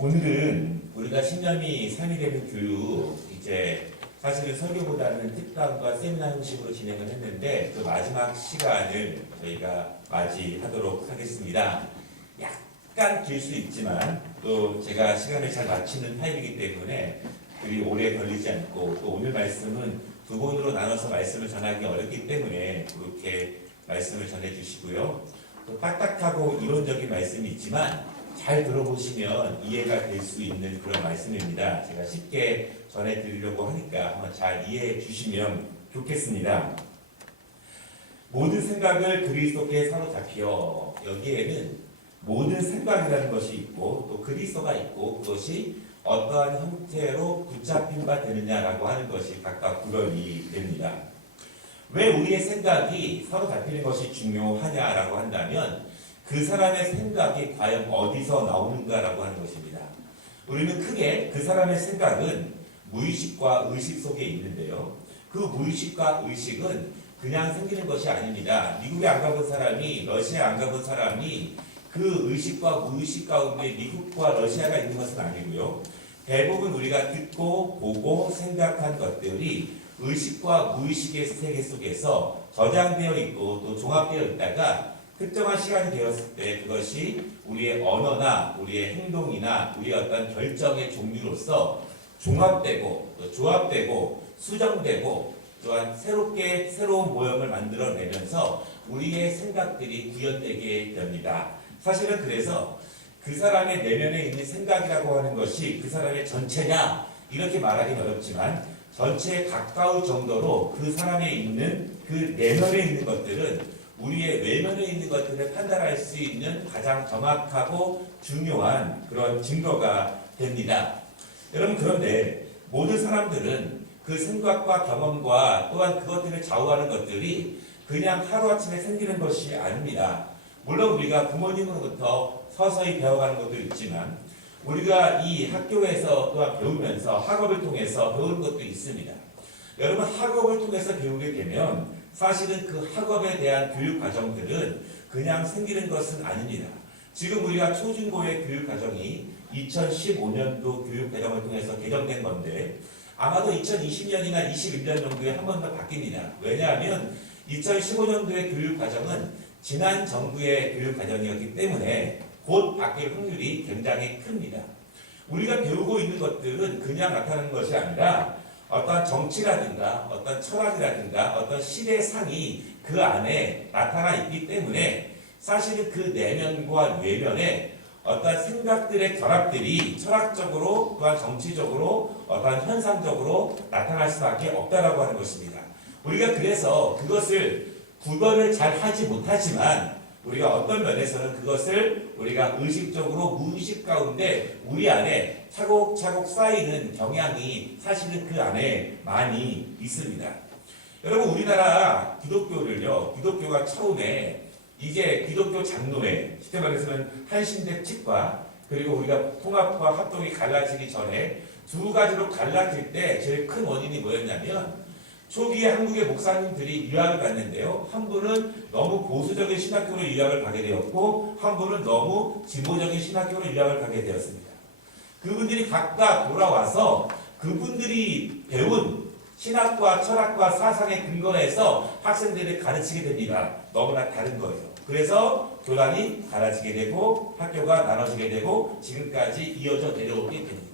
오늘은 우리가 신념이 3이 되는 교육, 이제 사실은 설교보다는 특강과 세미나 형식으로 진행을 했는데 그 마지막 시간을 저희가 맞이하도록 하겠습니다. 약간 길 수 있지만 또 제가 시간을 잘 맞추는 타입이기 때문에 그리 오래 걸리지 않고 또 오늘 말씀은 두 번으로 나눠서 말씀을 전하기 어렵기 때문에 그렇게 말씀을 전해주시고요. 또 딱딱하고 이론적인 말씀이 있지만 잘 들어보시면 이해가 될 수 있는 그런 말씀입니다. 제가 쉽게 전해드리려고 하니까 한번 잘 이해해 주시면 좋겠습니다. 모든 생각을 그리스도께 사로잡혀. 여기에는 모든 생각이라는 것이 있고 또 그리스도가 있고 그것이 어떠한 형태로 붙잡힌 바 되느냐라고 하는 것이 각각 구별이 됩니다. 왜 우리의 생각이 사로잡히는 것이 중요하냐라고 한다면 그 사람의 생각이 과연 어디서 나오는가라고 하는 것입니다. 우리는 크게 그 사람의 생각은 무의식과 의식 속에 있는데요. 그 무의식과 의식은 그냥 생기는 것이 아닙니다. 미국에 안 가본 사람이, 러시아에 안 가본 사람이 그 의식과 무의식 가운데 미국과 러시아가 있는 것은 아니고요. 대부분 우리가 듣고 보고 생각한 것들이 의식과 무의식의 세계 속에서 저장되어 있고 또 종합되어 있다가 특정한 시간이 되었을 때 그것이 우리의 언어나 우리의 행동이나 우리의 어떤 결정의 종류로서 종합되고 또 조합되고 수정되고 또한 새로운 모형을 만들어내면서 우리의 생각들이 구현되게 됩니다. 사실은 그래서 그 사람의 내면에 있는 생각이라고 하는 것이 그 사람의 전체냐 이렇게 말하기는 어렵지만 전체에 가까울 정도로 그 사람에 있는 그 내면에 있는 것들은 우리의 외면에 있는 것들을 판단할 수 있는 가장 정확하고 중요한 그런 증거가 됩니다. 여러분 그런데 모든 사람들은 그 생각과 경험과 또한 그것들을 좌우하는 것들이 그냥 하루아침에 생기는 것이 아닙니다. 물론 우리가 부모님으로부터 서서히 배워가는 것도 있지만 우리가 이 학교에서 또한 배우면서 학업을 통해서 배우는 것도 있습니다. 여러분 학업을 통해서 배우게 되면 사실은 그 학업에 대한 교육 과정들은 그냥 생기는 것은 아닙니다. 지금 우리가 초중고의 교육 과정이 2015년도 교육 과정을 통해서 개정된 건데 아마도 2020년이나 21년 정도에 한 번 더 바뀝니다. 왜냐하면 2015년도의 교육 과정은 지난 정부의 교육 과정이었기 때문에 곧 바뀔 확률이 굉장히 큽니다. 우리가 배우고 있는 것들은 그냥 나타나는 것이 아니라 어떤 정치라든가 어떤 철학이라든가 어떤 시대상이 그 안에 나타나 있기 때문에 사실은 그 내면과 외면에 어떤 생각들의 결합들이 철학적으로 또한 정치적으로 어떤 현상적으로 나타날 수밖에 없다라고 하는 것입니다. 우리가 그래서 그것을 구별을 잘 하지 못하지만 우리가 어떤 면에서는 그것을 우리가 의식적으로 무의식 가운데 우리 안에 차곡차곡 쌓이는 경향이 사실은 그 안에 많이 있습니다. 여러분 우리나라 기독교를요, 기독교가 처음에 이게 기독교 장로회, 쉽게 말해서는 한신대 측과 그리고 우리가 통합과 합동이 갈라지기 전에 두 가지로 갈라질 때 제일 큰 원인이 뭐였냐면 초기에 한국의 목사님들이 유학을 갔는데요. 한 분은 너무 보수적인 신학교로 유학을 가게 되었고 한 분은 너무 진보적인 신학교로 유학을 가게 되었습니다. 그분들이 각각 돌아와서 그분들이 배운 신학과 철학과 사상의 근거에서 학생들을 가르치게 됩니다. 너무나 다른 거예요. 그래서 교단이 갈라지게 되고 학교가 나눠지게 되고 지금까지 이어져 내려오게 됩니다.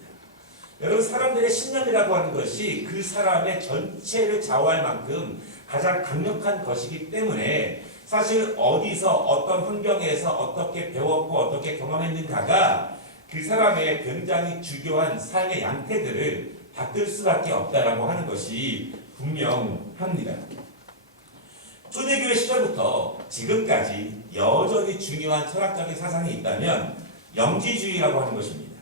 여러분 사람들의 신념이라고 하는 것이 그 사람의 전체를 좌우할 만큼 가장 강력한 것이기 때문에 사실 어디서 어떤 환경에서 어떻게 배웠고 어떻게 경험했는가가 그 사람의 굉장히 주요한 삶의 양태들을 바꿀 수밖에 없다라고 하는 것이 분명합니다. 초대교회 시절부터 지금까지 여전히 중요한 철학적인 사상이 있다면 영지주의라고 하는 것입니다.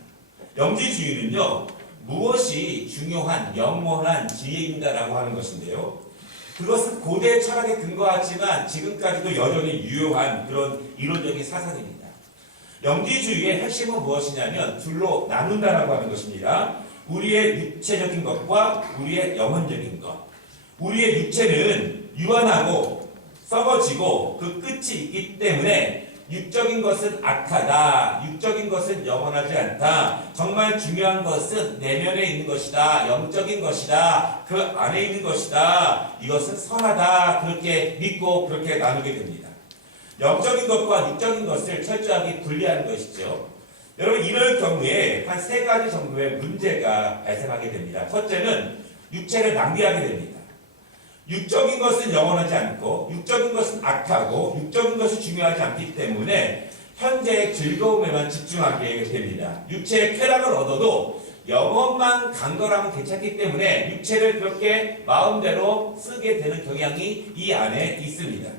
영지주의는요, 무엇이 중요한 영원한 지혜인가라고 하는 것인데요. 그것은 고대 철학에 근거하지만 지금까지도 여전히 유효한 그런 이론적인 사상입니다. 영지주의의 핵심은 무엇이냐면 둘로 나눈다라고 하는 것입니다. 우리의 육체적인 것과 우리의 영혼적인 것. 우리의 육체는 유한하고 썩어지고 그 끝이 있기 때문에 육적인 것은 악하다. 육적인 것은 영원하지 않다. 정말 중요한 것은 내면에 있는 것이다. 영적인 것이다. 그 안에 있는 것이다. 이것은 선하다. 그렇게 믿고 그렇게 나누게 됩니다. 영적인 것과 육적인 것을 철저하게 분리하는 것이죠. 여러분, 이럴 경우에 한 세 가지 정도의 문제가 발생하게 됩니다. 첫째는 육체를 낭비하게 됩니다. 육적인 것은 영원하지 않고 육적인 것은 악하고 육적인 것이 중요하지 않기 때문에 현재의 즐거움에만 집중하게 됩니다. 육체의 쾌락을 얻어도 영혼만 강건하면 괜찮기 때문에 육체를 그렇게 마음대로 쓰게 되는 경향이 이 안에 있습니다.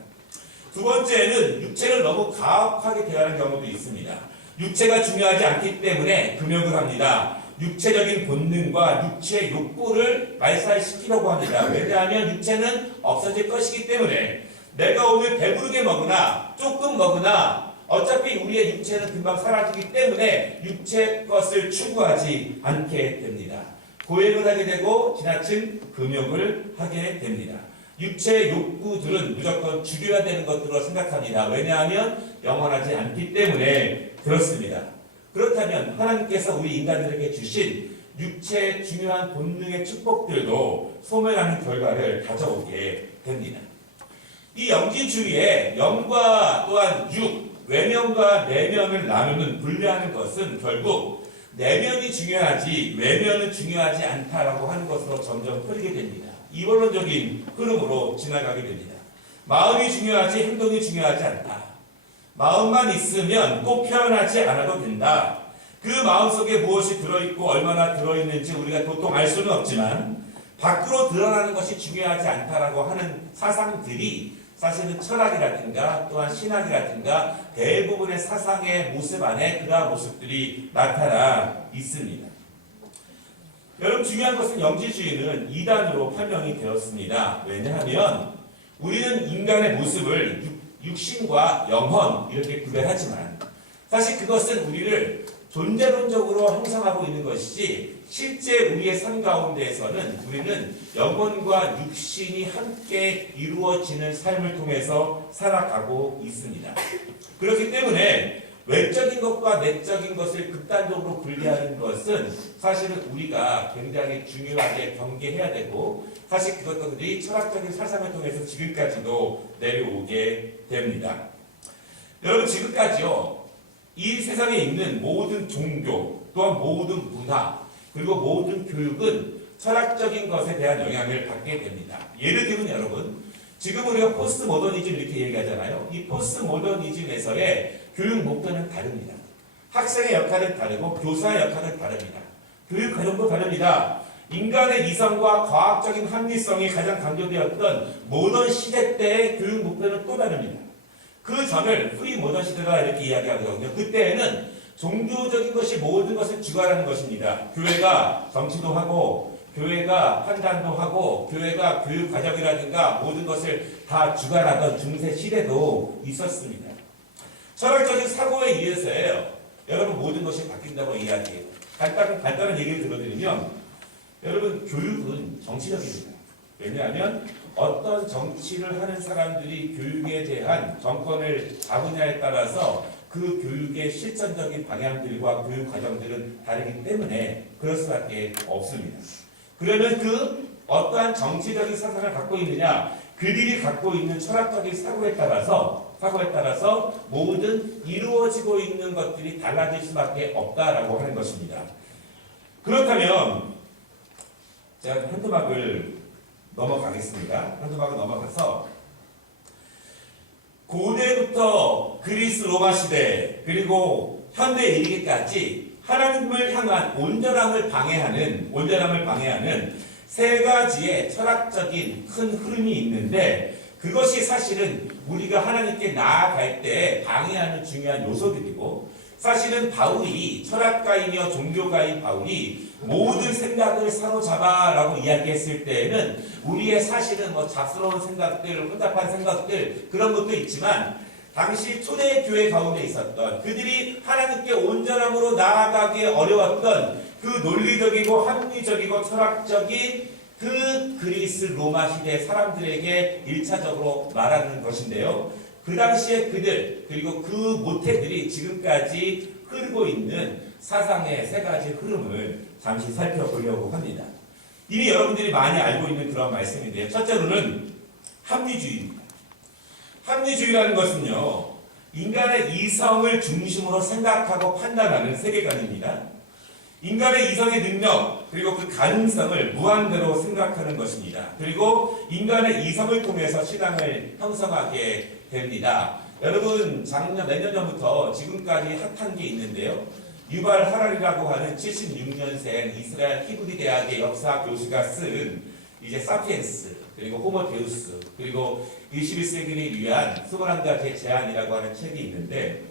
두 번째는 육체를 너무 가혹하게 대하는 경우도 있습니다. 육체가 중요하지 않기 때문에 금욕을 합니다. 육체적인 본능과 육체 욕구를 말살시키려고 합니다. 왜냐하면 육체는 없어질 것이기 때문에 내가 오늘 배부르게 먹으나 조금 먹으나 어차피 우리의 육체는 금방 사라지기 때문에 육체 것을 추구하지 않게 됩니다. 고행을 하게 되고 지나친 금욕을 하게 됩니다. 육체의 욕구들은 무조건 줄여야 되는 것들로 생각합니다. 왜냐하면 영원하지 않기 때문에 그렇습니다. 그렇다면 하나님께서 우리 인간들에게 주신 육체의 중요한 본능의 축복들도 소멸하는 결과를 가져오게 됩니다. 이 영지주의에 영과 또한 육, 외면과 내면을 나누는 분리하는 것은 결국 내면이 중요하지 외면은 중요하지 않다라고 하는 것으로 점점 흐르게 됩니다. 이원론적인 흐름으로 지나가게 됩니다. 마음이 중요하지 행동이 중요하지 않다. 마음만 있으면 꼭 표현하지 않아도 된다. 그 마음속에 무엇이 들어있고 얼마나 들어있는지 우리가 보통 알 수는 없지만 밖으로 드러나는 것이 중요하지 않다라고 하는 사상들이 사실은 철학이라든가 또한 신학이라든가 대부분의 사상의 모습 안에 그러한 모습들이 나타나 있습니다. 여러분, 중요한 것은 영지주의는 이단으로 판명이 되었습니다. 왜냐하면 우리는 인간의 모습을 육신과 영혼 이렇게 구별하지만 사실 그것은 우리를 존재론적으로 형성하고 있는 것이지 실제 우리의 삶 가운데에서는 우리는 영혼과 육신이 함께 이루어지는 삶을 통해서 살아가고 있습니다. 그렇기 때문에 외적인 것과 내적인 것을 극단적으로 분리하는 것은 사실은 우리가 굉장히 중요하게 경계해야 되고 사실 그것들이 철학적인 사상을 통해서 지금까지도 내려오게 됩니다. 여러분, 지금까지요 이 세상에 있는 모든 종교 또한 모든 문화 그리고 모든 교육은 철학적인 것에 대한 영향을 받게 됩니다. 예를 들면 여러분, 지금 우리가 포스트 모더니즘 이렇게 얘기하잖아요. 이 포스트 모더니즘에서의 교육 목표는 다릅니다. 학생의 역할은 다르고 교사의 역할은 다릅니다. 교육 과정도 다릅니다. 인간의 이성과 과학적인 합리성이 가장 강조되었던 모던 시대 때의 교육 목표는 또 다릅니다. 그 전을 프리 모던 시대가 이렇게 이야기하거든요. 그때에는 종교적인 것이 모든 것을 주관하는 것입니다. 교회가 정치도 하고 교회가 판단도 하고 교회가 교육 과정이라든가 모든 것을 다 주관하던 중세 시대도 있었습니다. 철학적인 사고에 의해서예요. 여러분, 모든 것이 바뀐다고 이야기해요. 간단한 얘기를 들어드리면 여러분, 교육은 정치적입니다. 왜냐하면 어떤 정치를 하는 사람들이 교육에 대한 정권을 잡느냐에 따라서 그 교육의 실천적인 방향들과 교육 과정들은 다르기 때문에 그럴 수밖에 없습니다. 그러면 그 어떠한 정치적인 사상을 갖고 있느냐, 그들이 갖고 있는 철학적인 사고에 따라서 모든 이루어지고 있는 것들이 달라질 수밖에 없다라고 하는 것입니다. 그렇다면 제가 한두 막을 넘어가겠습니다. 한두 막을 넘어가서 고대부터 그리스 로마 시대 그리고 현대에 이르기까지 하나님을 향한 온전함을 방해하는 세 가지의 철학적인 큰 흐름이 있는데 그것이 사실은 우리가 하나님께 나아갈 때 방해하는 중요한 요소들이고 사실은 바울이 철학가이며 종교가인 바울이 모든 생각을 사로잡아라고 이야기했을 때에는 우리의 사실은 잡스러운 생각들, 혼잡한 생각들 그런 것도 있지만 당시 초대 교회 가운데 있었던 그들이 하나님께 온전함으로 나아가기 어려웠던 그 논리적이고 합리적이고 철학적인 그 그리스 로마 시대 사람들에게 1차적으로 말하는 것인데요. 그 당시에 그들 그리고 그 모태들이 지금까지 흐르고 있는 사상의 세 가지 흐름을 잠시 살펴보려고 합니다. 이미 여러분들이 많이 알고 있는 그런 말씀인데요. 첫째로는 합리주의입니다. 합리주의라는 것은요, 인간의 이성을 중심으로 생각하고 판단하는 세계관입니다. 인간의 이성의 능력 그리고 그 가능성을 무한대로 생각하는 것입니다. 그리고 인간의 이성을 통해서 신앙을 형성하게 됩니다. 여러분 몇 년 전부터 지금까지 핫한 게 있는데요. 유발 하랄이라고 하는 76년생 이스라엘 히브리 대학의 역사 교수가 쓴 이제 사피엔스 그리고 호모 데우스 그리고 21세기를 위한 21가지의 제안이라고 하는 책이 있는데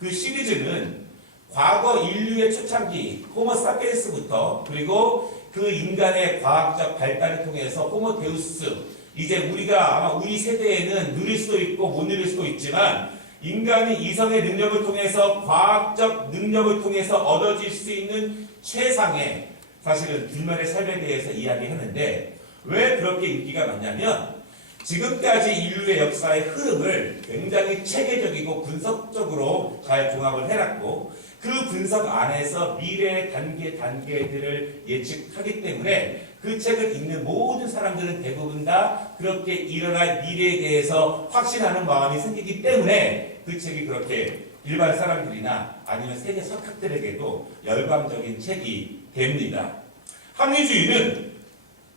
그 시리즈는 과거 인류의 초창기 호모 사피엔스부터 그리고 그 인간의 과학적 발달을 통해서 호모 데우스 이제 우리가 아마 우리 세대에는 누릴 수도 있고 못 누릴 수도 있지만 인간이 이성의 능력을 통해서 과학적 능력을 통해서 얻어질 수 있는 최상의 사실은 불멸의 삶에 대해서 이야기하는데 왜 그렇게 인기가 많냐면 지금까지 인류의 역사의 흐름을 굉장히 체계적이고 분석적으로 잘 종합을 해놨고 그 분석 안에서 미래의 단계들을 예측하기 때문에 그 책을 읽는 모든 사람들은 대부분 다 그렇게 일어날 미래에 대해서 확신하는 마음이 생기기 때문에 그 책이 그렇게 일반 사람들이나 아니면 세계 석학들에게도 열광적인 책이 됩니다. 합리주의는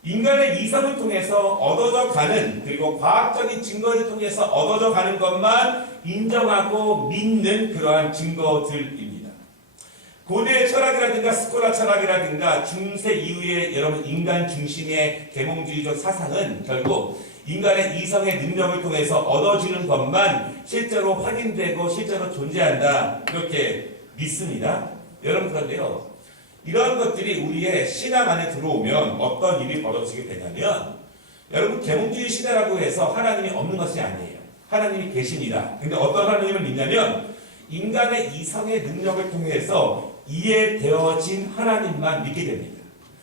인간의 이성을 통해서 얻어져 가는 그리고 과학적인 증거를 통해서 얻어져 가는 것만 인정하고 믿는 그러한 증거들입니다. 고대 철학이라든가 스콜라 철학이라든가 중세 이후의 여러분 인간 중심의 계몽주의적 사상은 결국 인간의 이성의 능력을 통해서 얻어지는 것만 실제로 확인되고 실제로 존재한다 이렇게 믿습니다. 여러분 그런데요. 이런 것들이 우리의 신앙 안에 들어오면 어떤 일이 벌어지게 되냐면 여러분 계몽주의 시대라고 해서 하나님이 없는 것이 아니에요. 하나님이 계십니다. 근데 어떤 하나님을 믿냐면 인간의 이성의 능력을 통해서 이해되어진 하나님만 믿게 됩니다.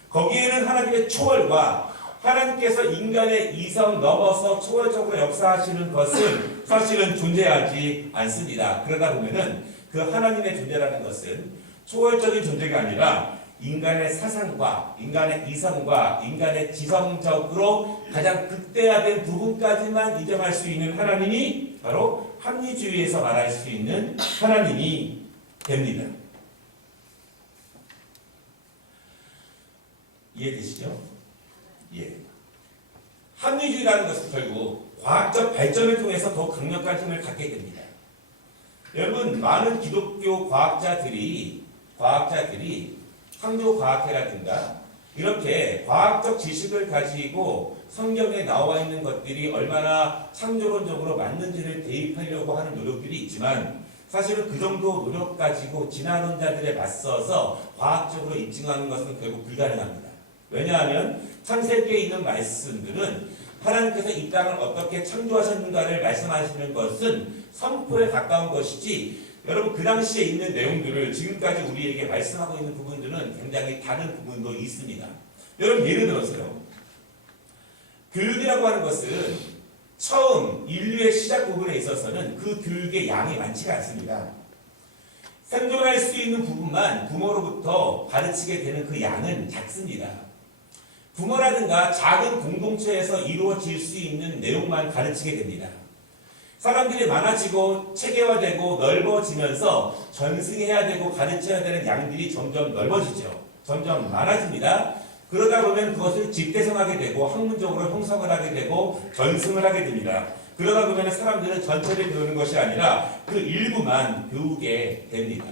거기에는 하나님의 초월과 하나님께서 인간의 이성 넘어서 초월적으로 역사하시는 것은 사실은 존재하지 않습니다. 그러다 보면은 그 하나님의 존재라는 것은 초월적인 존재가 아니라 인간의 사상과 인간의 이성과 인간의 지성적으로 가장 극대화된 부분까지만 인정할 수 있는 하나님이 바로 합리주의에서 말할 수 있는 하나님이 됩니다. 이해되시죠? 예. 합리주의라는 것은 결국 과학적 발전을 통해서 더 강력한 힘을 갖게 됩니다. 여러분 많은 기독교 과학자들이 창조과학회라든가 이렇게 과학적 지식을 가지고 성경에 나와 있는 것들이 얼마나 창조론적으로 맞는지를 대입하려고 하는 노력들이 있지만 사실은 그 정도 노력 가지고 진화론자들에 맞서서 과학적으로 입증하는 것은 결국 불가능합니다. 왜냐하면 창세기에 있는 말씀들은 하나님께서 이 땅을 어떻게 창조하셨는가를 말씀하시는 것은 선포에 가까운 것이지 여러분 그 당시에 있는 내용들을 지금까지 우리에게 말씀하고 있는 부분들은 굉장히 다른 부분도 있습니다. 여러분 예를 들어서요. 교육이라고 하는 것은 처음 인류의 시작 부분에 있어서는 그 교육의 양이 많지가 않습니다. 생존할 수 있는 부분만 부모로부터 가르치게 되는 그 양은 작습니다. 부모라든가 작은 공동체에서 이루어질 수 있는 내용만 가르치게 됩니다. 사람들이 많아지고 체계화되고 넓어지면서 전승해야 되고 가르쳐야 되는 양들이 점점 넓어지죠. 점점 많아집니다. 그러다 보면 그것을 집대성하게 되고 학문적으로 형성을 하게 되고 전승을 하게 됩니다. 그러다 보면 사람들은 전체를 배우는 것이 아니라 그 일부만 배우게 됩니다.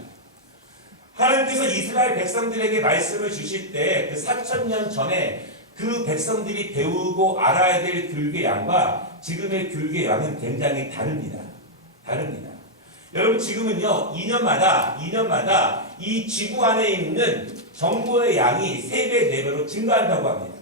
하나님께서 이스라엘 백성들에게 말씀을 주실 때 그 4,000년 전에 그 백성들이 배우고 알아야 될 교육의 양과 지금의 교육의 양은 굉장히 다릅니다. 여러분 지금은요 2년마다 이 지구 안에 있는 정보의 양이 3배, 4배로 증가한다고 합니다.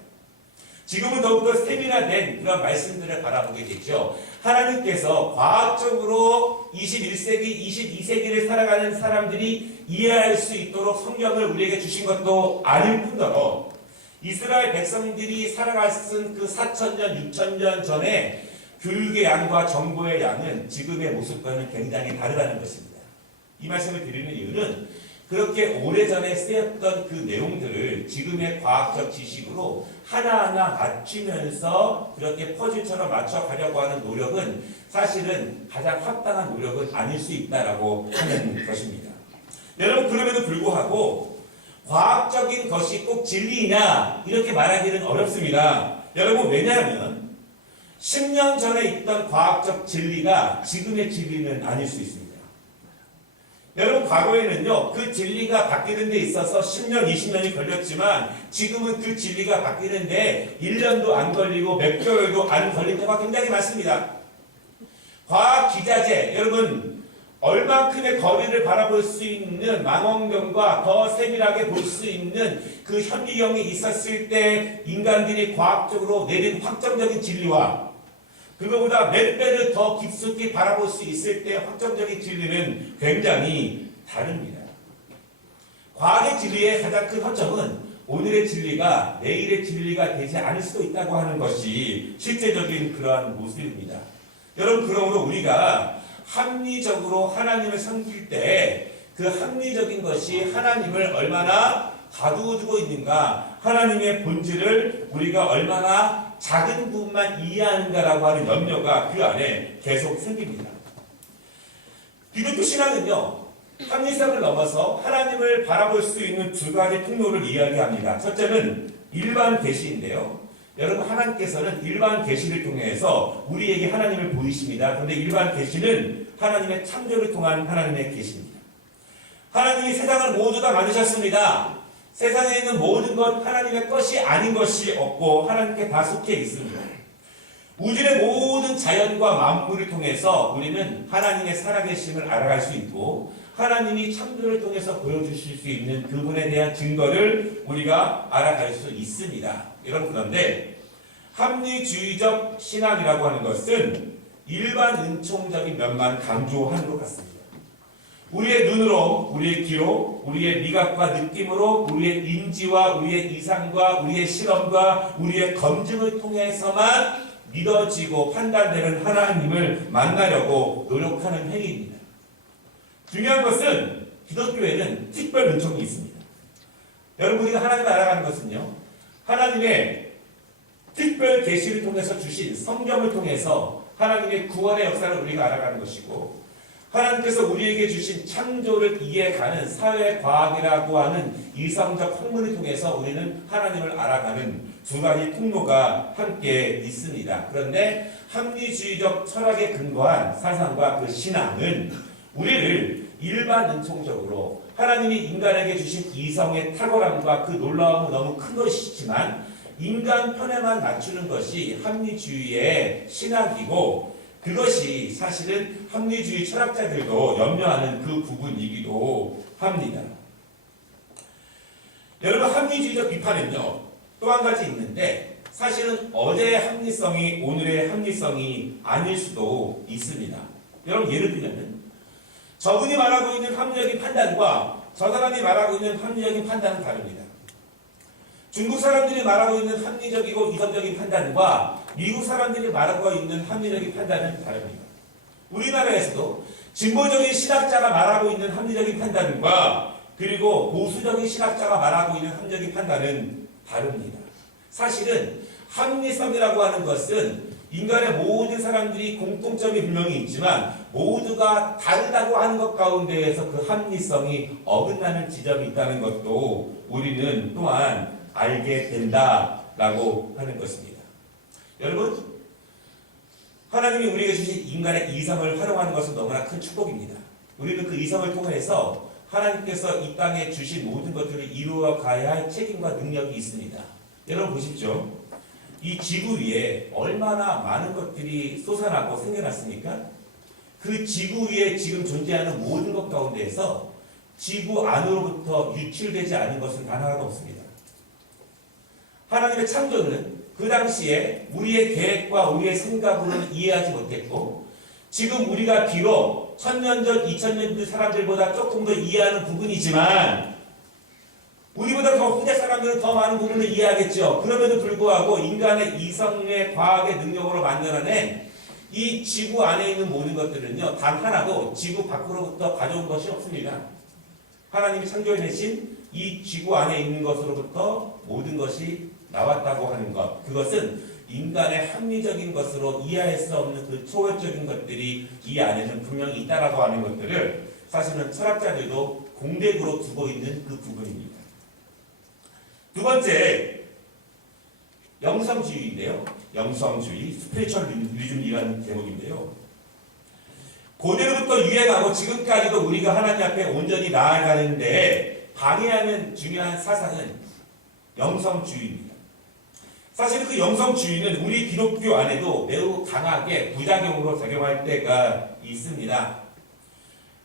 지금은 더욱더 세밀화된 그런 말씀들을 바라보게 되죠. 하나님께서 과학적으로 21세기, 22세기를 살아가는 사람들이 이해할 수 있도록 성경을 우리에게 주신 것도 아닐 뿐더러 이스라엘 백성들이 살아갔은 그 4,000년, 6,000년 전에 교육의 양과 정보의 양은 지금의 모습과는 굉장히 다르다는 것입니다. 이 말씀을 드리는 이유는 그렇게 오래전에 쓰였던 그 내용들을 지금의 과학적 지식으로 하나하나 맞추면서 그렇게 퍼즐처럼 맞춰가려고 하는 노력은 사실은 가장 합당한 노력은 아닐 수 있다라고 하는 것입니다. 여러분, 그럼에도 불구하고 과학적인 것이 꼭 진리냐 이렇게 말하기는 어렵습니다. 여러분, 왜냐하면 10년 전에 있던 과학적 진리가 지금의 진리는 아닐 수 있습니다. 여러분, 과거에는요, 그 진리가 바뀌는 데 있어서 10년, 20년이 걸렸지만 지금은 그 진리가 바뀌는데 1년도 안 걸리고 몇 개월도 안 걸릴 때가 굉장히 많습니다. 과학 기자재, 여러분, 얼만큼의 거리를 바라볼 수 있는 망원경과 더 세밀하게 볼 수 있는 그 현미경이 있었을 때 인간들이 과학적으로 내린 확정적인 진리와 그거보다 몇 배를 더 깊숙이 바라볼 수 있을 때 확정적인 진리는 굉장히 다릅니다. 과학의 진리의 가장 큰 허점은 오늘의 진리가 내일의 진리가 되지 않을 수도 있다고 하는 것이 실제적인 그러한 모습입니다. 여러분, 그러므로 우리가 합리적으로 하나님을 섬길 때 그 합리적인 것이 하나님을 얼마나 가두어두고 있는가, 하나님의 본질을 우리가 얼마나 작은 부분만 이해하는가라고 하는 염려가 그 안에 계속 생깁니다. 기독교 신앙은요, 합리성을 넘어서 하나님을 바라볼 수 있는 두 가지 통로를 이야기합니다. 첫째는 일반 계시인데요. 여러분, 하나님께서는 일반 계시를 통해서 우리에게 하나님을 보이십니다. 그런데 일반 계시는 하나님의 창조를 통한 하나님의 계시입니다. 하나님이 세상을 모두 다 만드셨습니다. 세상에 있는 모든 것 하나님의 것이 아닌 것이 없고 하나님께 다 속해 있습니다. 우주의 모든 자연과 만물을 통해서 우리는 하나님의 살아계심을 알아갈 수 있고 하나님이 창조를 통해서 보여주실 수 있는 그분에 대한 증거를 우리가 알아갈 수 있습니다. 여러분, 그런데 합리주의적 신앙이라고 하는 것은 일반 은총적인 면만 강조하는 것 같습니다. 우리의 눈으로, 우리의 귀로, 우리의 미각과 느낌으로, 우리의 인지와 우리의 이상과 우리의 실험과 우리의 검증을 통해서만 믿어지고 판단되는 하나님을 만나려고 노력하는 행위입니다. 중요한 것은 기독교에는 특별 은총이 있습니다. 여러분, 우리가 하나님을 알아가는 것은요, 하나님의 특별 계시를 통해서 주신 성경을 통해서 하나님의 구원의 역사를 우리가 알아가는 것이고, 하나님께서 우리에게 주신 창조를 이해가는 사회과학이라고 하는 이성적 학문을 통해서 우리는 하나님을 알아가는 두 가지 통로가 함께 있습니다. 그런데 합리주의적 철학에 근거한 사상과 그 신앙은 우리를 일반 은총적으로 하나님이 인간에게 주신 이성의 탁월함과 그 놀라움은 너무 큰 것이지만 인간 편에만 낮추는 것이 합리주의의 신학이고, 그것이 사실은 합리주의 철학자들도 염려하는 그 부분이기도 합니다. 여러분, 합리주의적 비판은요, 또 한 가지 있는데 사실은 어제의 합리성이 오늘의 합리성이 아닐 수도 있습니다. 여러분, 예를 들면 저분이 말하고 있는 합리적인 판단과 저 사람이 말하고 있는 합리적인 판단은 다릅니다. 중국 사람들이 말하고 있는 합리적이고 이성적인 판단과 미국 사람들이 말하고 있는 합리적인 판단은 다릅니다. 우리나라에서도 진보적인 신학자가 말하고 있는 합리적인 판단과 그리고 보수적인 신학자가 말하고 있는 합리적인 판단은 다릅니다. 사실은 합리성이라고 하는 것은 인간의 모든 사람들이 공통점이 분명히 있지만 모두가 다르다고 하는 것 가운데에서 그 합리성이 어긋나는 지점이 있다는 것도 우리는 또한 알게 된다라고 하는 것입니다. 여러분, 하나님이 우리에게 주신 인간의 이성을 활용하는 것은 너무나 큰 축복입니다. 우리는 그 이성을 통해서 하나님께서 이 땅에 주신 모든 것들을 이루어 가야 할 책임과 능력이 있습니다. 여러분 보십시오. 이 지구 위에 얼마나 많은 것들이 솟아나고 생겨났습니까? 그 지구 위에 지금 존재하는 모든 것 가운데에서 지구 안으로부터 유출되지 않은 것은 단 하나도 없습니다. 하나님의 창조는 그 당시에 우리의 계획과 우리의 생각으로는 이해하지 못했고, 지금 우리가 비록 1000년 전, 2000년 전 사람들보다 조금 더 이해하는 부분이지만 우리보다 더 후대 사람들은 더 많은 부분을 이해하겠죠. 그럼에도 불구하고 인간의 이성의 과학의 능력으로 만들어낸 이 지구 안에 있는 모든 것들은요, 단 하나도 지구 밖으로부터 가져온 것이 없습니다. 하나님이 창조해내신 이 지구 안에 있는 것으로부터 모든 것이 나왔다고 하는 것, 그것은 인간의 합리적인 것으로 이해할 수 없는 그 초월적인 것들이 이 안에는 분명히 있다라고 하는 것들을 사실은 철학자들도 공백으로 두고 있는 그 부분입니다. 두 번째, 영성주의인데요. 영성주의, 스피리추얼리즘이라는 제목인데요. 고대로부터 유행하고 지금까지도 우리가 하나님 앞에 온전히 나아가는데 방해하는 중요한 사상은 영성주의입니다. 사실 그 영성주의는 우리 기독교 안에도 매우 강하게 부작용으로 작용할 때가 있습니다.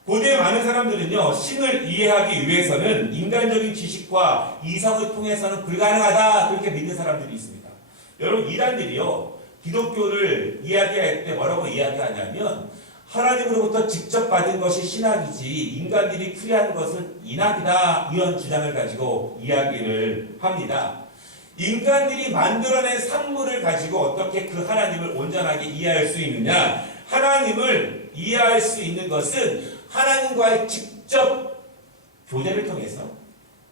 고대 많은 사람들은요, 신을 이해하기 위해서는 인간적인 지식과 이성을 통해서는 불가능하다, 그렇게 믿는 사람들이 있습니다. 여러분, 이단들이요, 기독교를 이야기할 때 뭐라고 이야기하냐면, 하나님으로부터 직접 받은 것이 신학이지 인간들이 풀이하는 것은 인학이다, 이런 주장을 가지고 이야기를 합니다. 인간들이 만들어낸 산물을 가지고 어떻게 그 하나님을 온전하게 이해할 수 있느냐? 하나님을 이해할 수 있는 것은 하나님과의 직접 교제를 통해서,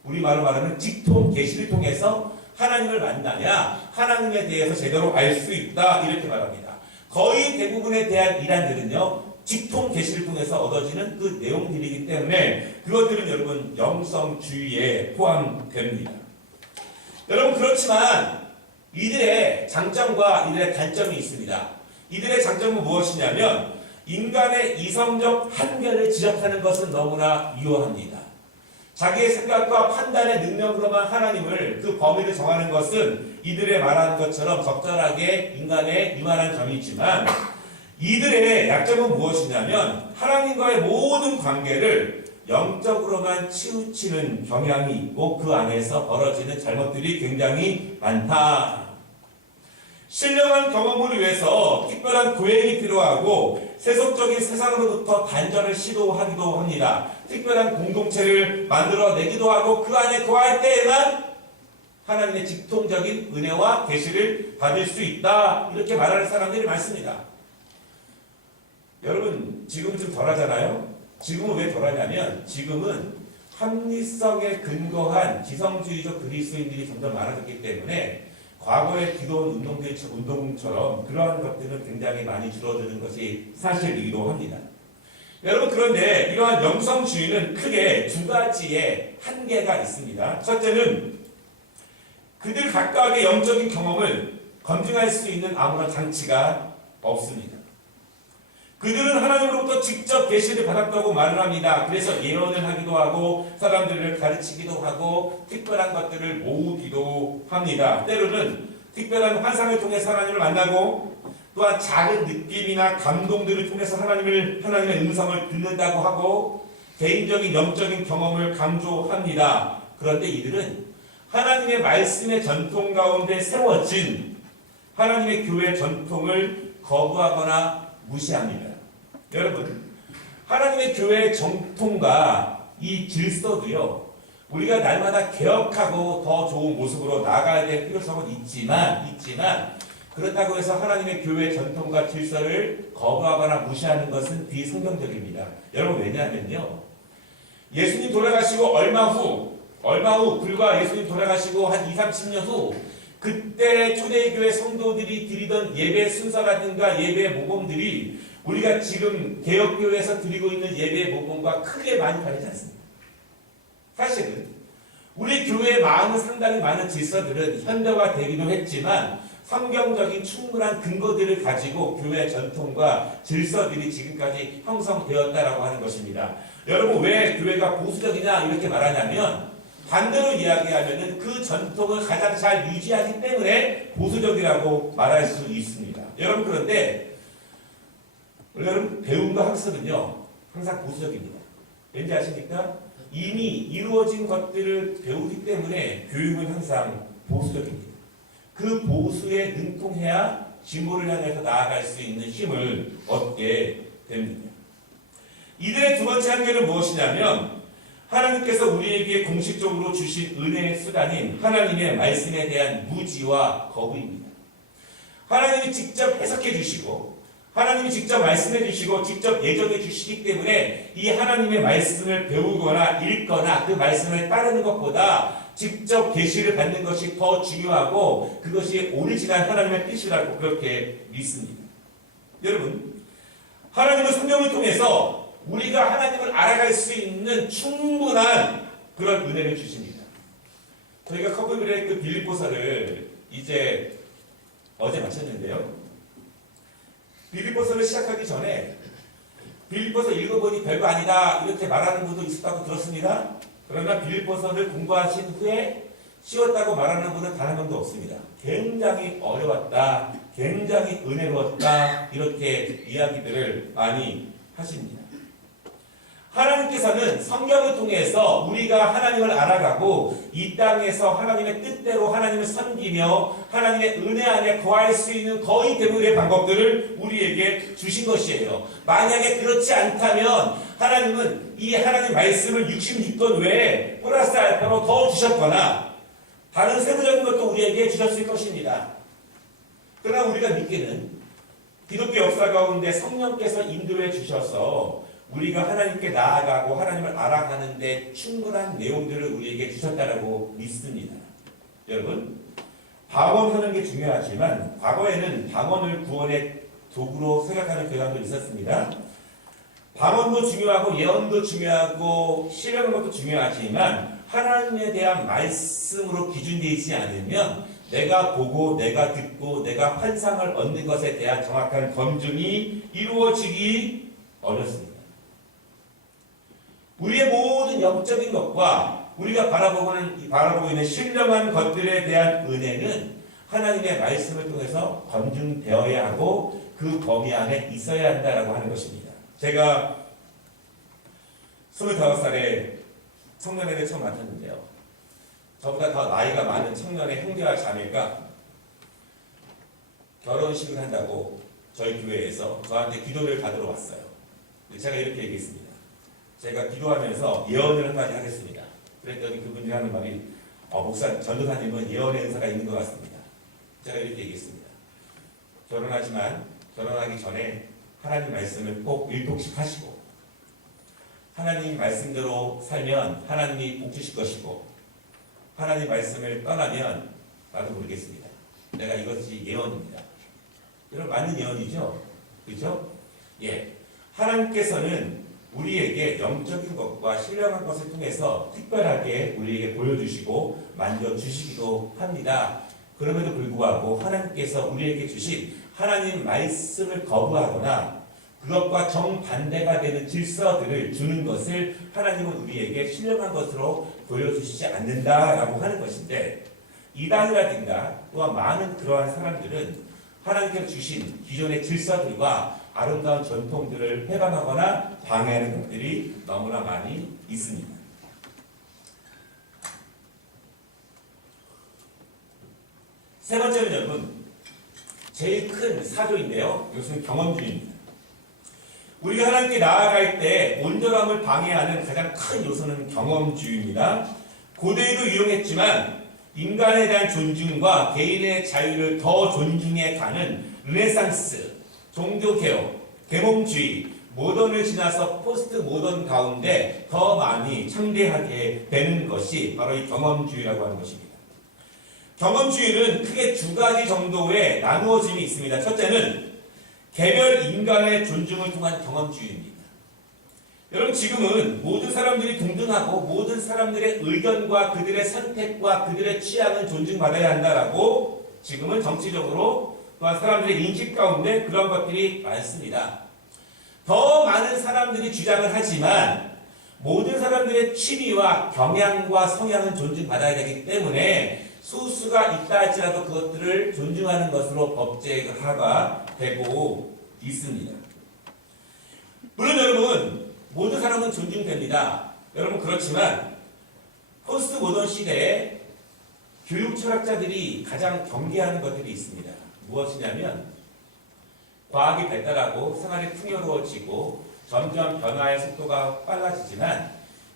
우리말로 말하면 직통 계시를 통해서 하나님을 만나야 하나님에 대해서 제대로 알 수 있다, 이렇게 말합니다. 거의 대부분에 대한 이단들은요, 직통 계시를 통해서 얻어지는 그 내용들이기 때문에 그것들은 여러분 영성주의에 포함됩니다. 여러분, 그렇지만 이들의 장점과 이들의 단점이 있습니다. 이들의 장점은 무엇이냐면 인간의 이성적 한계를 지적하는 것은 너무나 유효합니다. 자기의 생각과 판단의 능력으로만 하나님을, 그 범위를 정하는 것은 이들의 말하는 것처럼 적절하게 인간의 이만한 점이 있지만, 이들의 약점은 무엇이냐면 하나님과의 모든 관계를 영적으로만 치우치는 경향이 있고 그 안에서 벌어지는 잘못들이 굉장히 많다. 신령한 경험을 위해서 특별한 고행이 필요하고 세속적인 세상으로부터 단절을 시도하기도 합니다. 특별한 공동체를 만들어내기도 하고 그 안에 거할 때에만 하나님의 직통적인 은혜와 계시를 받을 수 있다, 이렇게 말하는 사람들이 많습니다. 여러분, 지금은 좀 덜하잖아요? 지금은 왜 덜하냐면 지금은 합리성에 근거한 지성주의적 그리스도인들이 점점 많아졌기 때문에 과거의 기도원 운동처럼 그러한 것들은 굉장히 많이 줄어드는 것이 사실이기도 합니다. 여러분, 그런데 이러한 영성주의는 크게 두 가지의 한계가 있습니다. 첫째는 그들 각각의 영적인 경험을 검증할 수 있는 아무런 장치가 없습니다. 그들은 하나님으로부터 직접 계시를 받았다고 말을 합니다. 그래서 예언을 하기도 하고 사람들을 가르치기도 하고 특별한 것들을 모으기도 합니다. 때로는 특별한 환상을 통해서 하나님을 만나고 또한 작은 느낌이나 감동들을 통해서 하나님의 음성을 듣는다고 하고 개인적인 영적인 경험을 강조합니다. 그런데 이들은 하나님의 말씀의 전통 가운데 세워진 하나님의 교회 전통을 거부하거나 무시합니다. 여러분, 하나님의 교회의 정통과 이 질서도요, 우리가 날마다 개혁하고 더 좋은 모습으로 나아가야 될 필요성은 있지만 그렇다고 해서 하나님의 교회의 전통과 질서를 거부하거나 무시하는 것은 비성경적입니다. 여러분, 왜냐하면요, 예수님 돌아가시고 얼마 후 불과 예수님 돌아가시고 한 20-30년 후 그때 초대교회 성도들이 드리던 예배 순서라든가 예배 모범들이 우리가 지금 개혁교회에서 드리고 있는 예배 모범과 크게 많이 다르지 않습니다. 사실은 우리 교회의 상당히 많은 질서들은 현대화되기도 했지만 성경적인 충분한 근거들을 가지고 교회 전통과 질서들이 지금까지 형성되었다라고 하는 것입니다. 여러분, 왜 교회가 보수적이냐 이렇게 말하냐면 반대로 이야기하면 그 전통을 가장 잘 유지하기 때문에 보수적이라고 말할 수 있습니다. 여러분, 그런데 여러분, 배움과 학습은요 항상 보수적입니다. 왠지 아십니까? 이미 이루어진 것들을 배우기 때문에 교육은 항상 보수적입니다. 그 보수에 능통해야 진보를 향해서 나아갈 수 있는 힘을 얻게 됩니다. 이들의 두 번째 한계는 무엇이냐면 하나님께서 우리에게 공식적으로 주신 은혜의 수단인 하나님의 말씀에 대한 무지와 거부입니다. 하나님이 직접 해석해 주시고 하나님이 직접 말씀해 주시고 직접 예정해 주시기 때문에 이 하나님의 말씀을 배우거나 읽거나 그 말씀을 따르는 것보다 직접 계시를 받는 것이 더 중요하고 그것이 오리지널 하나님의 뜻이라고 그렇게 믿습니다. 여러분, 하나님은 성경을 통해서 우리가 하나님을 알아갈 수 있는 충분한 그런 은혜를 주십니다. 저희가 커플그레이 그 빌립보서를 이제 어제 마쳤는데요. 빌립보서를 시작하기 전에 빌립보서 읽어보니 별거 아니다 이렇게 말하는 분도 있었다고 들었습니다. 그러나 빌립보서를 공부하신 후에 쉬웠다고 말하는 분은 단 한 명도 없습니다. 굉장히 어려웠다, 굉장히 은혜로웠다 이렇게 이야기들을 많이 하십니다. 하나님께서는 성경을 통해서 우리가 하나님을 알아가고 이 땅에서 하나님의 뜻대로 하나님을 섬기며 하나님의 은혜 안에 거할 수 있는 거의 대부분의 방법들을 우리에게 주신 것이에요. 만약에 그렇지 않다면 하나님은 이 하나님 말씀을 66권 외에 플러스 알파로 더 주셨거나 다른 세부적인 것도 우리에게 주셨을 것입니다. 그러나 우리가 믿기는 기독교 역사 가운데 성령께서 인도해 주셔서 우리가 하나님께 나아가고 하나님을 알아가는 데 충분한 내용들을 우리에게 주셨다라고 믿습니다. 여러분, 방언하는 게 중요하지만 과거에는 방언을 구원의 도구로 생각하는 교단도 있었습니다. 방언도 중요하고 예언도 중요하고 신령한 것도 중요하지만 하나님에 대한 말씀으로 기준되지 않으면 내가 보고 내가 듣고 내가 환상을 얻는 것에 대한 정확한 검증이 이루어지기 어렵습니다. 우리의 모든 영적인 것과 우리가 바라보고 있는 신령한 것들에 대한 은혜는 하나님의 말씀을 통해서 검증되어야 하고 그 범위 안에 있어야 한다라고 하는 것입니다. 제가 25살에 청년회를 처음 맡았는데요. 저보다 더 나이가 많은 청년의 형제와 자매가 결혼식을 한다고 저희 교회에서 저한테 기도를 받으러 왔어요. 제가 이렇게 얘기했습니다. 제가 기도하면서 예언을 한마디 하겠습니다. 그랬더니 그분이 하는 말이 목사, 전도사님은 예언의 은사가 있는 것 같습니다. 제가 이렇게 얘기했습니다. 결혼하지만 결혼하기 전에 하나님 말씀을 꼭 일독씩 하시고 하나님 말씀대로 살면 하나님이 복 주실 것이고 하나님 말씀을 떠나면 나도 모르겠습니다. 내가 이것이 예언입니다. 여러분 맞는 예언이죠? 그렇죠? 예, 하나님께서는 우리에게 영적인 것과 신령한 것을 통해서 특별하게 우리에게 보여주시고 만져주시기도 합니다. 그럼에도 불구하고 하나님께서 우리에게 주신 하나님 말씀을 거부하거나 그것과 정반대가 되는 질서들을 주는 것을 하나님은 우리에게 신령한 것으로 보여주시지 않는다라고 하는 것인데 이단이라든가 또한 많은 그러한 사람들은 하나님께서 주신 기존의 질서들과 아름다운 전통들을 해방하거나 방해하는 것들이 너무나 많이 있습니다. 세 번째는 여러분 제일 큰 사조인데요. 이것은 경험주의입니다. 우리가 하나님께 나아갈 때 온전함을 방해하는 가장 큰 요소는 경험주의입니다. 고대에도 이용했지만 인간에 대한 존중과 개인의 자유를 더 존중해 가는 르네상스, 종교개혁, 계몽주의, 모던을 지나서 포스트 모던 가운데 더 많이 창대하게 되는 것이 바로 이 경험주의라고 하는 것입니다. 경험주의는 크게 두 가지 정도의 나누어짐이 있습니다. 첫째는 개별 인간의 존중을 통한 경험주의입니다. 여러분 지금은 모든 사람들이 동등하고 모든 사람들의 의견과 그들의 선택과 그들의 취향은 존중받아야 한다라고 지금은 정치적으로 또한 사람들의 인식 가운데 그런 것들이 많습니다. 더 많은 사람들이 주장을 하지만 모든 사람들의 취미와 경향과 성향은 존중받아야 되기 때문에 소수가 있다 할지라도 그것들을 존중하는 것으로 법제화가 되고 있습니다. 물론 여러분 모든 사람은 존중됩니다. 여러분 그렇지만 포스트 모던 시대에 교육 철학자들이 가장 경계하는 것들이 있습니다. 무엇이냐면 과학이 발달하고 생활이 풍요로워지고 점점 변화의 속도가 빨라지지만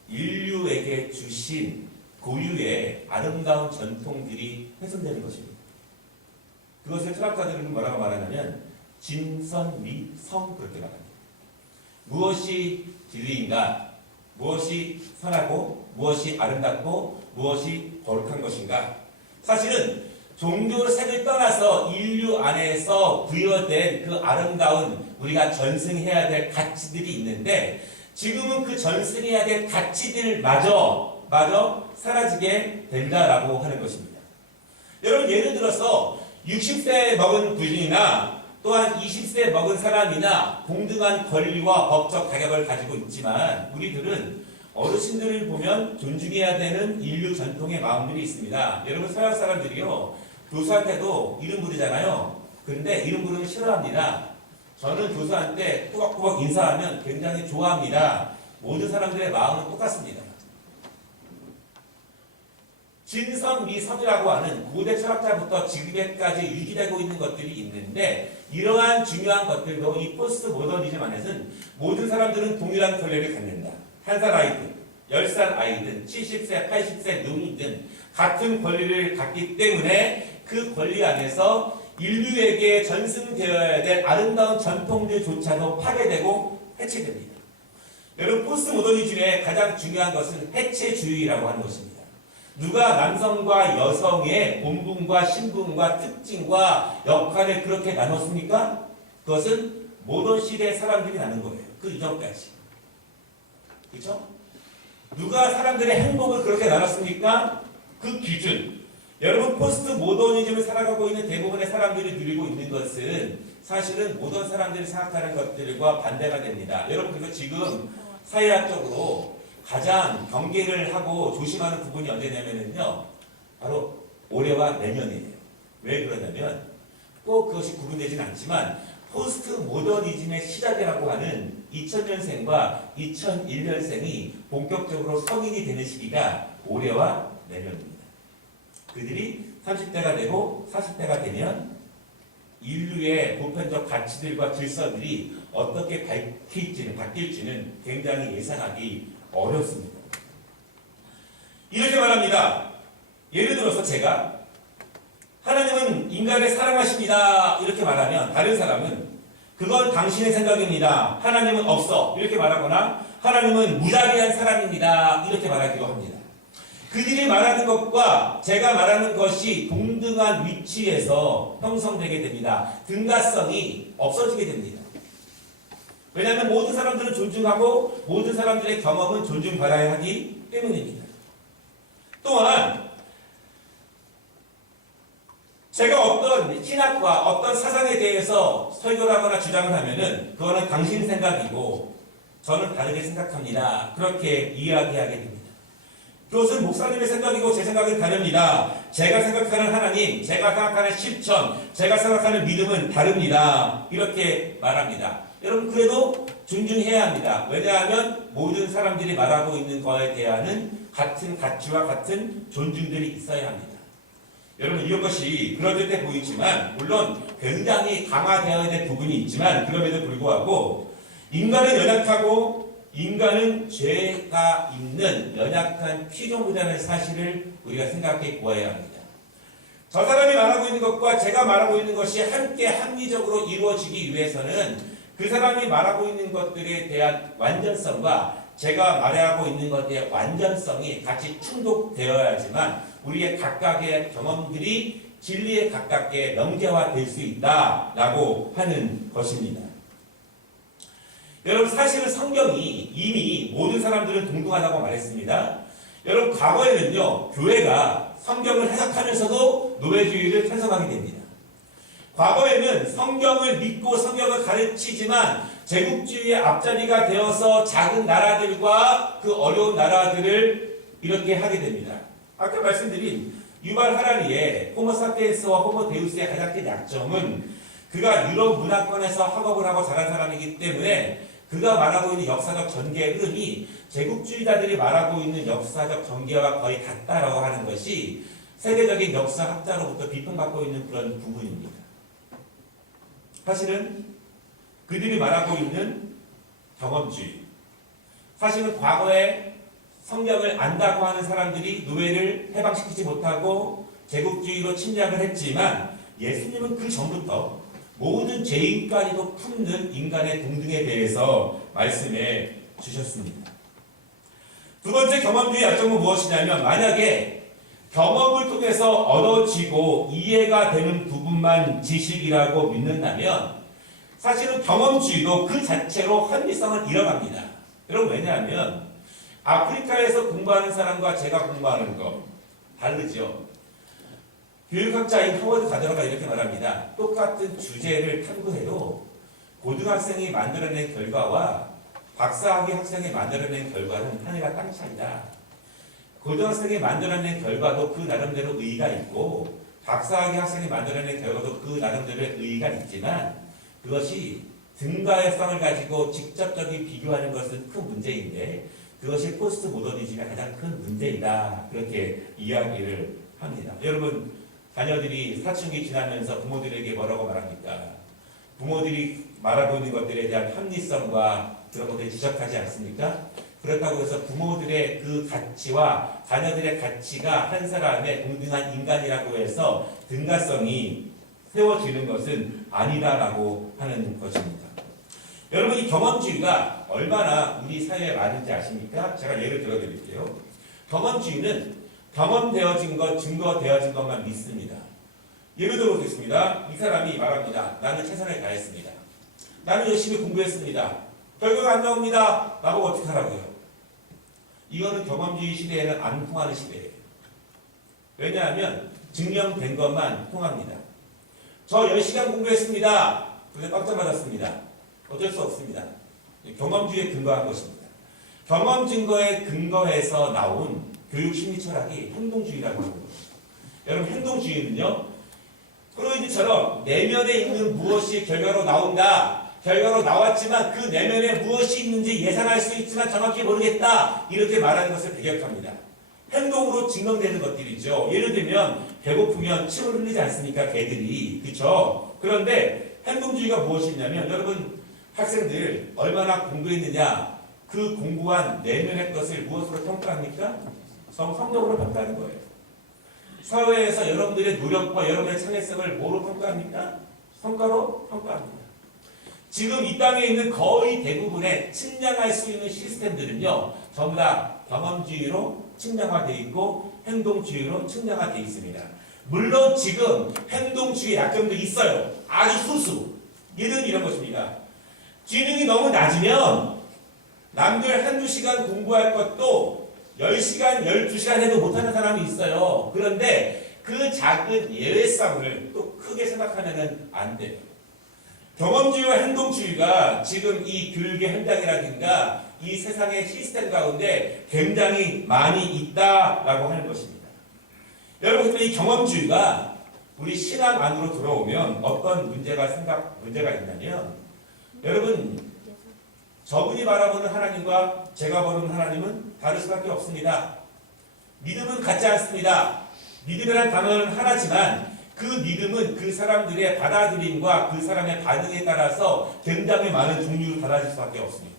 인류에게 주신 고유의 아름다운 전통들이 훼손되는 것입니다. 그것을 철학자들은 뭐라고 말하냐면 진선미 성 그렇게 말합니다. 무엇이 진리인가? 무엇이 선하고 무엇이 아름답고 무엇이 거룩한 것인가? 사실은 종교 색을 떠나서 인류 안에서 부여된 그 아름다운 우리가 전승해야 될 가치들이 있는데 지금은 그 전승해야 될 가치들마저 사라지게 된다라고 하는 것입니다. 여러분 예를 들어서 60세 먹은 부인이나 또한 20세 먹은 사람이나 동등한 권리와 법적 자격을 가지고 있지만 우리들은 어르신들을 보면 존중해야 되는 인류 전통의 마음들이 있습니다. 여러분 서양 사람들이요 교수한테도 이름 부르잖아요. 그런데 이름 부르면 싫어합니다. 저는 교수한테 꾸벅꾸벅 인사하면 굉장히 좋아합니다. 모든 사람들의 마음은 똑같습니다. 진선미선이라고 하는 고대 철학자부터 지금까지 유지되고 있는 것들이 있는데 이러한 중요한 것들도 이 포스트 모더니즘 안에서는 모든 사람들은 동일한 권리를 갖는다. 한 살 아이든 10살 아이든 70세 80세 노인든 같은 권리를 갖기 때문에 그 권리 안에서 인류에게 전승되어야 될 아름다운 전통들조차도 파괴되고 해체됩니다. 여러분 포스트 모더니즘의 가장 중요한 것은 해체주의라고 하는 것입니다. 누가 남성과 여성의 본분과 신분과 특징과 역할을 그렇게 나눴습니까? 그것은 모던 시대의 사람들이 나눈 거예요. 그 이전까지. 그렇죠? 누가 사람들의 행복을 그렇게 나눴습니까? 그 기준. 여러분 포스트 모더니즘을 살아가고 있는 대부분의 사람들이 누리고 있는 것은 사실은 모던 사람들이 생각하는 것들과 반대가 됩니다. 여러분 그래서 지금 사회학적으로 가장 경계를 하고 조심하는 부분이 언제냐면요. 바로 올해와 내년이에요. 왜 그러냐면 꼭 그것이 구분되지는 않지만 포스트 모더니즘의 시작이라고 하는 2000년생과 2001년생이 본격적으로 성인이 되는 시기가 올해와 내년입니다. 그들이 30대가 되고 40대가 되면 인류의 보편적 가치들과 질서들이 어떻게 바뀔지는 굉장히 예상하기 어렵습니다. 이렇게 말합니다. 예를 들어서 제가 하나님은 인간을 사랑하십니다 이렇게 말하면 다른 사람은 그건 당신의 생각입니다. 하나님은 없어 이렇게 말하거나 하나님은 무자비한 사람입니다 이렇게 말하기도 합니다. 그들이 말하는 것과 제가 말하는 것이 동등한 위치에서 형성되게 됩니다. 등가성이 없어지게 됩니다. 왜냐하면 모든 사람들은 존중하고 모든 사람들의 경험은 존중받아야 하기 때문입니다. 또한 제가 어떤 신학과 어떤 사상에 대해서 설교를 하거나 주장을 하면은 그거는 당신 생각이고 저는 다르게 생각합니다. 그렇게 이야기하게 됩니다. 그것은 목사님의 생각이고 제 생각은 다릅니다. 제가 생각하는 하나님, 제가 생각하는 실천, 제가 생각하는 믿음은 다릅니다. 이렇게 말합니다. 여러분 그래도 존중해야 합니다. 왜냐하면 모든 사람들이 말하고 있는 거에 대한 같은 가치와 같은 존중들이 있어야 합니다. 여러분 이런 것이 그럴듯해 보이지만 물론 굉장히 강화되어야 될 부분이 있지만 그럼에도 불구하고 인간은 연약하고 인간은 죄가 있는 연약한 피조물이라는 사실을 우리가 생각해 보아야 합니다. 저 사람이 말하고 있는 것과 제가 말하고 있는 것이 함께 합리적으로 이루어지기 위해서는 그 사람이 말하고 있는 것들에 대한 완전성과 제가 말하고 있는 것의 완전성이 같이 충족되어야지만 우리의 각각의 경험들이 진리에 가깝게 명제화될 수 있다라고 하는 것입니다. 여러분 사실은 성경이 이미 모든 사람들은 동등하다고 말했습니다. 여러분 과거에는요 교회가 성경을 해석하면서도 노예주의를 찬성하게 됩니다. 과거에는 성경을 믿고 성경을 가르치지만 제국주의의 앞자리가 되어서 작은 나라들과 그 어려운 나라들을 이렇게 하게 됩니다. 아까 말씀드린 유발 하라리의 호모사피엔스와 호모데우스의 가장 큰 약점은 그가 유럽 문화권에서 학업을 하고 자란 사람이기 때문에 그가 말하고 있는 역사적 전개의 흐름이 제국주의자들이 말하고 있는 역사적 전개와 거의 같다라고 하는 것이 세계적인 역사학자로부터 비판받고 있는 그런 부분입니다. 사실은 그들이 말하고 있는 경험주의, 사실은 과거에 성경을 안다고 하는 사람들이 노예를 해방시키지 못하고 제국주의로 침략을 했지만 예수님은 그 전부터 모든 죄인까지도 품는 인간의 동등에 대해서 말씀해 주셨습니다. 두 번째 경험주의 약점은 무엇이냐면, 만약에 경험을 통해서 얻어지고 이해가 되는 부분만 지식이라고 믿는다면 사실은 경험주의도 그 자체로 합리성을 잃어갑니다. 여러분, 왜냐하면 아프리카에서 공부하는 사람과 제가 공부하는 거 다르죠. 교육학자인 하워드 가더라가 이렇게 말합니다. 똑같은 주제를 탐구해도 고등학생이 만들어낸 결과와 박사학위 학생이 만들어낸 결과는 하늘과 땅 차이다. 고등학생이 만들어낸 결과도 그 나름대로 의의가 있고 박사학위 학생이 만들어낸 결과도 그 나름대로의 의의가 있지만 그것이 등가성을 가지고 직접적인 비교하는 것은 큰 문제인데 그것이 포스트 모더니즘의 가장 큰 문제이다. 그렇게 이야기를 합니다. 여러분, 자녀들이 사춘기 지나면서 부모들에게 뭐라고 말합니까? 부모들이 말하고 있는 것들에 대한 합리성과 그런 것들을 지적하지 않습니까? 그렇다고 해서 부모들의 그 가치와 자녀들의 가치가 한 사람의 동등한 인간이라고 해서 등가성이 세워지는 것은 아니다라고 하는 것입니다. 여러분, 이 경험주의가 얼마나 우리 사회에 많은지 아십니까? 제가 예를 들어 드릴게요. 경험주의는 경험되어진 것, 증거되어진 것만 믿습니다. 예를 들어 보겠습니다. 이 사람이 말합니다. 나는 최선을 다했습니다. 나는 열심히 공부했습니다. 결과가 안 나옵니다. 나보고 어떻게 하라고요? 이거는 경험주의 시대에는 안 통하는 시대예요. 왜냐하면 증명된 것만 통합니다. 저 10시간 공부했습니다. 그런데 깜짝 맞았습니다. 어쩔 수 없습니다. 경험주의에 근거한 것입니다. 경험 증거에 근거해서 나온 교육 심리 철학이 행동주의라고 하는 것입니다. 여러분, 행동주의는요, 프로이드처럼 내면에 있는 무엇이 결과로 나온다. 결과로 나왔지만 그 내면에 무엇이 있는지 예상할 수 있지만 정확히 모르겠다. 이렇게 말하는 것을 배격합니다. 행동으로 증명되는 것들이죠. 예를 들면 배고프면 침을 흘리지 않습니까? 개들이. 그렇죠? 그런데 행동주의가 무엇이냐면, 여러분, 학생들 얼마나 공부했느냐, 그 공부한 내면의 것을 무엇으로 평가합니까? 성적으로 평가하는 거예요. 사회에서 여러분들의 노력과 여러분의 창의성을 뭐로 평가합니까? 성과로 평가합니다. 지금 이 땅에 있는 거의 대부분의 측량할 수 있는 시스템들은요, 전부 다 경험주의로 측량화되어 있고 행동주의로 측량화되어 있습니다. 물론 지금 행동주의 약점도 있어요. 아주 소수. 예를 이런 것입니다. 지능이 너무 낮으면 남들 한두 시간 공부할 것도 10시간, 12시간 해도 못하는 사람이 있어요. 그런데 그 작은 예외성을 또 크게 생각하면 안 돼요. 경험주의와 행동주의가 지금 이 교육의 현장이라든가 이 세상의 시스템 가운데 굉장히 많이 있다라고 하는 것입니다. 여러분, 이 경험주의가 우리 신앙 안으로 들어오면 어떤 문제가 있냐면, 여러분, 저분이 바라보는 하나님과 제가 보는 하나님은 다를 수밖에 없습니다. 믿음은 같지 않습니다. 믿음이라는 단어는 하나지만 그 믿음은 그 사람들의 받아들임과 그 사람의 반응에 따라서 굉장히 많은 종류로 달라질 수밖에 없습니다.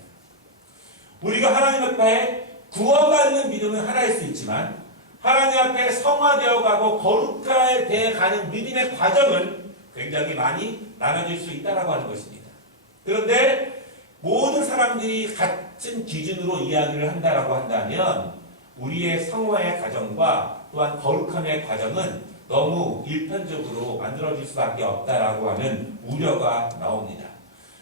우리가 하나님 앞에 구원받는 믿음은 하나일 수 있지만 하나님 앞에 성화되어 가고 거룩하게 되어 가는 믿음의 과정은 굉장히 많이 나눠질 수 있다고 하는 것입니다. 그런데 모든 사람들이 같은 기준으로 이야기를 한다라고 한다면 우리의 성화의 과정과 또한 거룩함의 과정은 너무 일편적으로 만들어질 수밖에 없다라고 하는 우려가 나옵니다.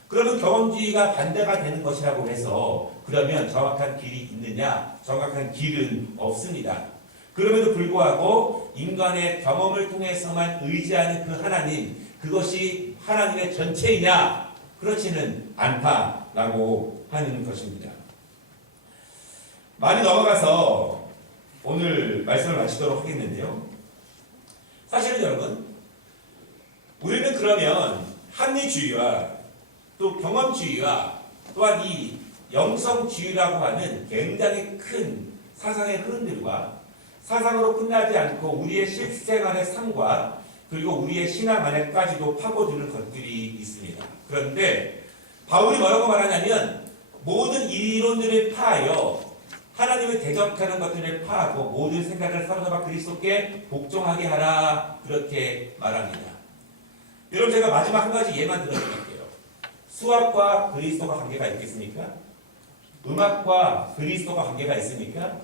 그러면 경험주의가 반대가 되는 것이라고 해서 그러면 정확한 길이 있느냐? 정확한 길은 없습니다. 그럼에도 불구하고 인간의 경험을 통해서만 의지하는 그 하나님, 그것이 하나님의 전체이냐? 그렇지는 않다라고 하는 것입니다. 많이 넘어가서 오늘 말씀을 마치도록 하겠는데요. 사실은 여러분, 우리는 그러면 합리주의와 또 경험주의와 또한 이 영성주의라고 하는 굉장히 큰 사상의 흐름들과 사상으로 끝나지 않고 우리의 실생활의 삶과 그리고 우리의 신앙 안에까지도 파고드는 것들이 있습니다. 그런데 바울이 뭐라고 말하냐면 모든 이론들을 파하여 하나님을 대적하는 것들을 파하고 모든 생각을 사로잡아 그리스도께 복종하게 하라, 그렇게 말합니다. 여러분 제가 마지막 한 가지 예만 들어드릴게요. 수학과 그리스도가 관계가 있겠습니까? 음악과 그리스도가 관계가 있습니까?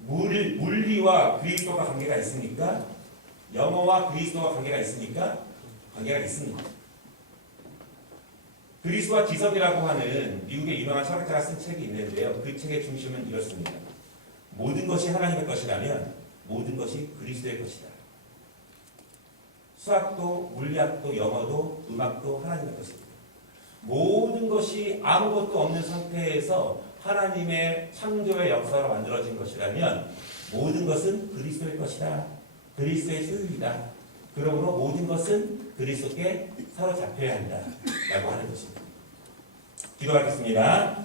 물리와 그리스도가 관계가 있습니까? 영어와 그리스도가 관계가 있습니까? 관계가 있습니다. 그리스도와 지성이라고 하는 미국의 유명한 철학자가 쓴 책이 있는데요. 그 책의 중심은 이렇습니다. 모든 것이 하나님의 것이라면 모든 것이 그리스도의 것이다. 수학도 물리학도 영어도 음악도 하나님의 것입니다. 모든 것이 아무것도 없는 상태에서 하나님의 창조의 역사로 만들어진 것이라면 모든 것은 그리스도의 것이다. 그리스도의 소유이다. 그러므로 모든 것은 그리스도께 사로잡혀야 한다. 라고 하는 것입니다. 기도하겠습니다.